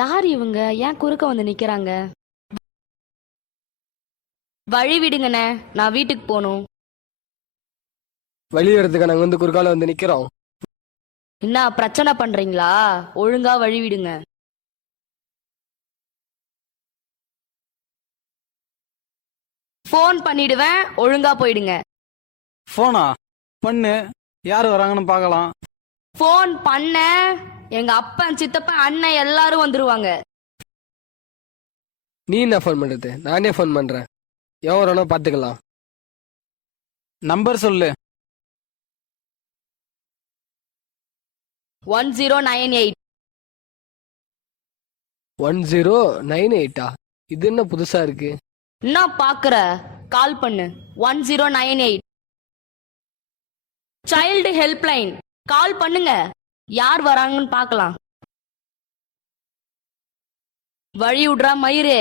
யார் இவங்க? ஏன் குறுக்க வந்து நிக்கிறாங்க? வழி விடுங்கண்ணே, நான் வீட்டுக்கு போகணும். வழி இடத்துக்கு நாங்க வந்து குறுக்கால வந்து நிக்கிறோம். என்ன பிரச்சனை பண்றீங்களா? ஒழுங்கா வழி விடுங்க. ஃபோன் பண்ணிடுவேன், ஒழுங்கா போயிடுங்க. போனா பண்ணு, யார் வராங்கன்னு பார்க்கலாம். ஃபோன் பண்ண எங்க அப்பன் சித்தப்பன் அண்ணன் எல்லாரும் வந்துருவாங்க. நீ என்ன ஃபோன் பண்றது? நானே ஃபோன் பண்றேன். எவன் வரானோ பாத்துக்கலாம். நம்பர் சொல்லு. 1098. 1098. இது என்ன புதுசா இருக்கு? என்ன பாக்குற? கால் பண்ணு. 1098. Child helpline. கால் பண்ணுங்க, யார் வராங்கன்னு பார்க்கலாம். வழி விடுறா மயிரே.